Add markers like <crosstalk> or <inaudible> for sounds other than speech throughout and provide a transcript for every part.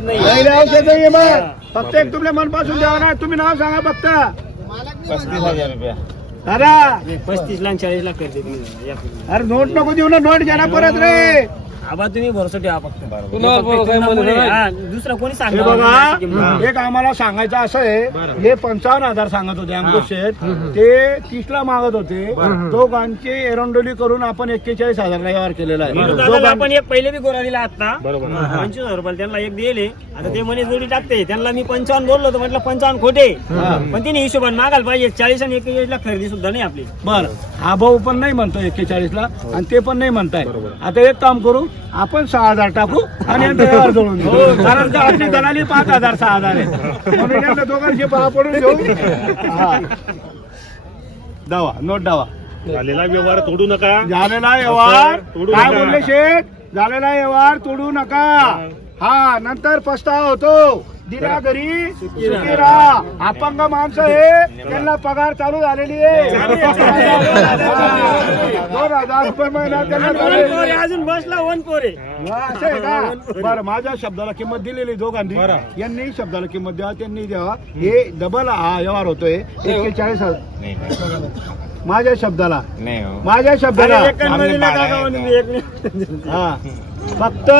नाही मग. फक्त एक तुमच्या मनपासून द्यावा ना तुम्ही नाव सांगा फक्त दादा पस्तीस लाख चाळीस लाख. अरे नोट नको देऊ ना नोट घ्या ना परत रे आबा तुम्ही भरोसा ठेवा फक्त. तुम्हाला नाही. हा, दुसरा कोणी हे सांगा बघा एक आम्हाला सांगायचं असं आहे हे पंचावन्न हजार सांगत होते अंकुश शेठ. ते तीस ला मागत होते. दोघांची एरंडोली करून आपण एक्केचाळीस हजारला व्यवहार केलेला आहे. दोघां- आपण एक पहिले बी गोरा दिला आता पंचवीस हजार रुपये त्यांना एक दिले. आता ते म्हणे जोडी टाकते. त्यांना मी पंचावन्न बोललो होतो म्हटलं पंचावन्न खोटे. पण तिने हिशोबाने मागायला पाहिजे. चाळीस आणि एक्केचाळीस लाख खरेदी सुद्धा नाही आपली. बर. हा भाऊ पण नाही म्हणतो एक्केचाळीस ला आणि ते पण नाही म्हणताय. आता एक काम करू आपण सहा हजार टाकू आणि यांचा व्यवहार जोडून देऊ. कारण का आपली दलाली पाच हजार सहा हजार आहे. म्हणून यांना दोघांची पहा पडून हा. दावा नोट दावा. झालेला व्यवहार तोडू नका. झालेला व्यवहार तोडू काय नका. बोलले शेठ? झालेला व्यवहार तोडू नका. हा. नंतर पस्तावा होतो. दिला घरी सुखी राहा. अपंग माणसं आहे त्यांना पगार चालू झालेली आहे. दोन हजार रुपये महिना त्यांना. अजून बसला वन पोरे. हा, असं आहे का? बरं माझ्या शब्दाला किंमत दिलेली दोघांनी. यांनी शब्दाला किंमत द्यावा त्यांनी द्यावा हे डबल हा व्यवहार होतोय. एक्केचाळीस हजार. माझ्या शब्दाला. माझ्या शब्दाला. अरे, एकांमध्ये दिला काका म्हणून? एक- हा. फक्त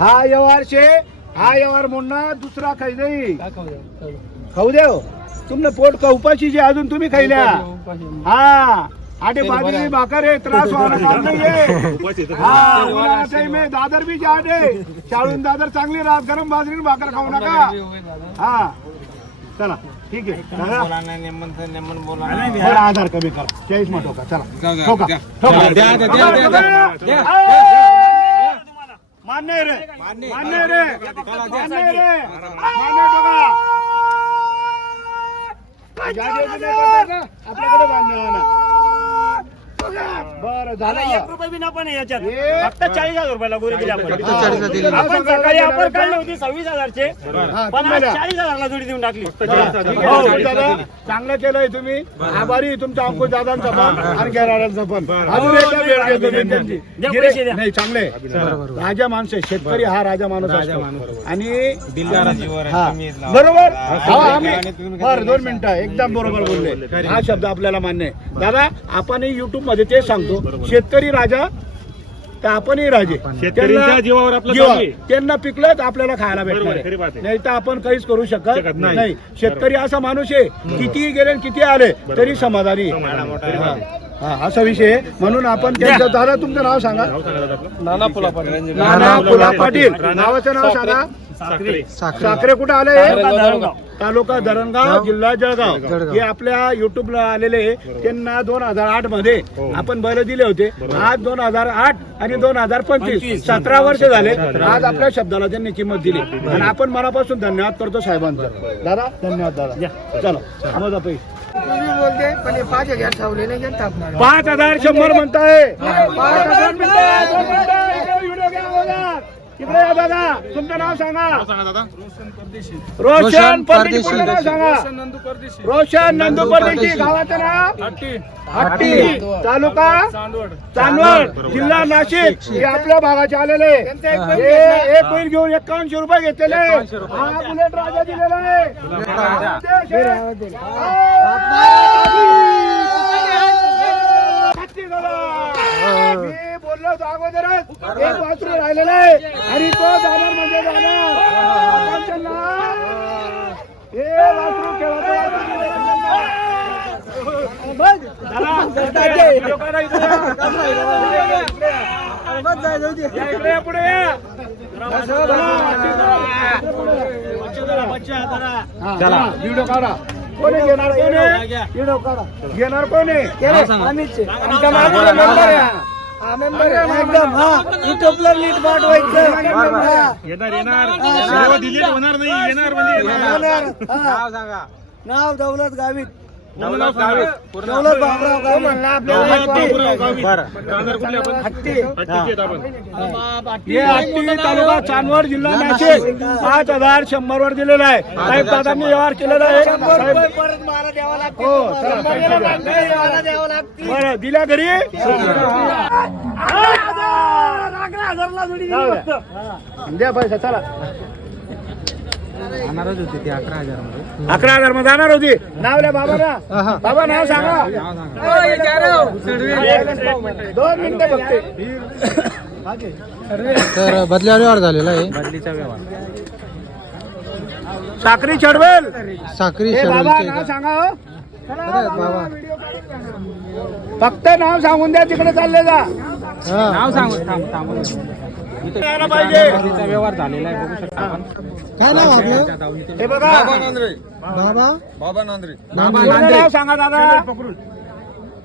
हा व्यवहार शे हा व्यवहार म्हणणार दुसरा खाई नाही. खाऊ द्या? तुमनं पोट का उपाशी जे अजून तुम्ही खायल्या? हा. आटे बाजरी भाकर आहे त्रास व्हायला काम नाहीये. <laughs> हा उन्हाळा आहे, दादर बी आटे. शाळून दादर चांगली राहत गरम बाजरी भाकर खाऊ नका. हा. चला ठीक आहे. आधार कमी करा. चाळीस मग ठोका चला. ठोका ठोका. मान्य रे. मान्य. रे. मान्य रे. मान्य ना? आपल्याकडे आहे ना बरं झालं. एक रुपये बी नफा नाही याच्यात. हे- फक्त चाळीस हजार रुपयाला गोरी दिली आपण. हा. आपण सकाळी आपण काढली होती सव्वीस हजारचे हा, पण आज. चाळीस हजारला जोडी देऊन टाकली. दादा चांगलं केलंय तुम्ही. आभारी तुमच्या अंकुश दादांचा पण आणि गॅराड्यांचा पण. अजून एकदा वेळ घेतो त्यांची. नाही चांगले. राजा माणूस आहे. शेतकरी हा राजा माणूस असतो. आणि हा. बरोबर? हा आम्ही बरं दोन मिनिटं. एकदम बरोबर बोलले. हा शब्द आपल्याला मान्य आहे. दादा आपण युट्यूबमध्ये ते सांगतो. शेतकरी राजा तर आपणही राजे. शेतकऱ्यांच्या जीवावर आपलं जीवा- चालू आहे. त्यांना पिकलं तर आपल्याला खायला बरोबर आहे, भेटणार खरी बात आहे. आहे. नाही तर आपण काहीच करू शकत शकत नाही. नाही. शेतकरी असा माणूस आहे कितीही गेले आणि किती आले तरी समाधानी आहे. हा. हा असा विषय आहे. म्हणून आपण त्यांचं दादा तुमचं नाव सांगा. नाना फुला पाटील. नाना फुला पाटील. नावाचं नाव सांगा. साखरे. साखरे. कुठं आले. तालुका धरणगाव जिल्हा जळगाव. हे आपल्या युट्यूबला आलेले त्यांना दोन हजार आठमध्ये आपण बैल दिले होते. आज दोन हजार आठ आणि दोन हजार पंचवीस. सतरा वर्ष झाले. आज आपल्या शब्दाला त्यांनी किंमत दिली. आणि आपण मनापासून धन्यवाद करतो साहेबांचं. दादा धन्यवाद दादा. चलो मजा पैसे बोलते पण हे पाच हजार ठेवले नाही पाच हजार शंभर म्हणताय. पाच हजार म्हणताय. दोन मिनिटं. इकडे व्हिडिओ घ्या अगोदर. इकडे या दादा तुमचं नाव सांगा. रोशन परदेशी नाव सांगा. रोशन नंदू परदेशी. गावाचं नाव? हट्टी. तालुका? चांदवड. जिल्हा नाशिक. हे आपल्या भागाचे आलेले. हे एक बैल घेऊन एकावनशे रुपये घेतलेले. हा बुलेट राजा दिलेला आहे. होतो अगोदरच एक वासरू राहिलेलं आहे. आणि तो जाणार म्हणजे जाणार. आपण त्यांना हे वासरू पुढे. चला व्हिडिओ काढा कोण घेणार कोण आहे व्हिडिओ काढा घेणार कोण? आहे. आमच्या मागून member आहे. एकदम हा. युट्यूबला नीट पाठवायचं. येणार येणार. होणार नाही येणार म्हणजे. नाव दौलत गावित. दौलत बाबराव गावी. म्हणला आपल्याला हत्ती. राहणार कुठले आपण हत्ती. हत्तीचे आहेत आपण हे आष्टी तालुका चांदवड जिल्हा नाशिक पाच हजार शंभर वर दिलेला आहे साहेब दादांनी व्यवहार केलेला आहे साहेब, परत मारा द्यावा लागते हो चला, मारा द्यावा लागते बरं दिल्या घरी द्या. द्या पैसा चला अकरा हजारमध्ये जाणार होती? नाव द्या बाबा ना बाबा नाव सांगा. दोन मिनिटं बघते तर बदल्यावर व्यवहार झालेला आहे. साखरी चढवेल साखरी हे बाबा नाव का? सांगा हो. चला, अरे बाबा, बाबा. व्हिडिओ काढून घ्या. फक्त नाव सांगून द्या तिकडे चालले जा. हा. यायला पाहिजे. व्यवहार झालेला आहे बघू शकता आपण. काय नाव आपलं? हे बघा. बाबा पूर्ण नाव सांगा दादा.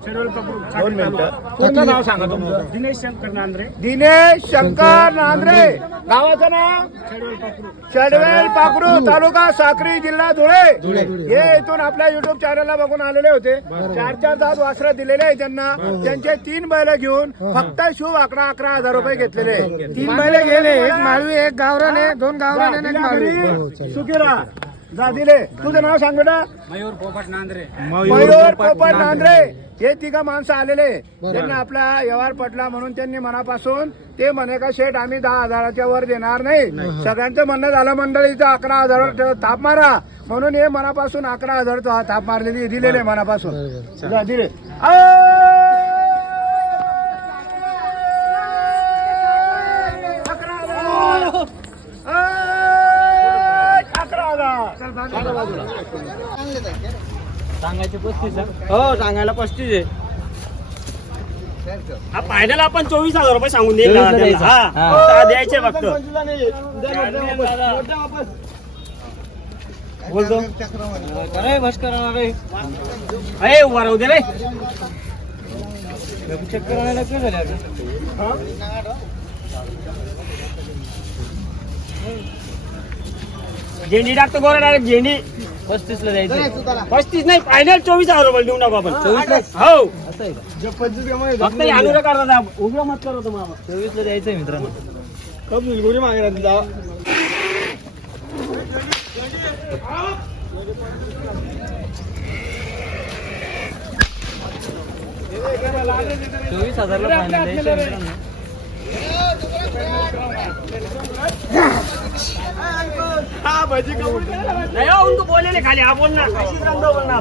दोन मिनिटं. पूर्ण नाव सांगा तुमचं दिनेश शंकर नांद्रे. दिनेश शंकर नांद्रे. गावाचं नाव? चडवेल पाखरू. तालुका साक्री जिल्हा धुळे. हे इथून आपल्या युट्यूब चॅनलला बघून आलेले होते. चार चार तास वासर दिलेले आहे त्यांना. त्यांचे तीन बैल घेऊन फक्त शुभ अकरा अकरा हजार रुपये घेतलेले. तीन बैल गेले एक माळवी एक गावरान आहे दोन गावरान एक माळवी घरी. जा दिले. तुझं नाव सांग बेटा. मयूर पोपट नांद्रे. मयूर पोपट नांद्रे. हे तिघा माणसं आलेले. त्यांनी आपला व्यवहार पटला म्हणून त्यांनी मनापासून ते म्हणे का शेठ आम्ही दहा हजाराच्या वर देणार नाही. सगळ्यांचं म्हणणं झालं मंडळीचं अकरा हजार ताप मारा. म्हणून हे मनापासून अकरा हजार ताप मारलेली दिलेले मनापासून. जा, दिले अकरा हजार अकरा हजार सांगा बाजूला सांगायचे पस्तीस हो सांगायला पस्तीस आहे. हा फायनल आपण चोवीस हजार रुपये सांगून देईल. हा. हा, द्यायचे फक्त. बोलतो. अरे बस करा रे. अरे उभा राहू दे रे. काय झाले झेंडी टाकतो गोरा डायरेक्ट झेंडी. पस्तीस ला द्यायचं. पस्तीस नाही फायनल चोवीस हजार रुपये देऊ नका आपण. हो फक्त अनुरा करता उघडं मत करतो मामा चोवीस ला द्यायचंय मित्रांनो. चोवीस हजार ला फायनल द्यायचं मित्रांनो नाही हो, उनको बोलेले खाली हा बोल ना कशीच रंग बोल ना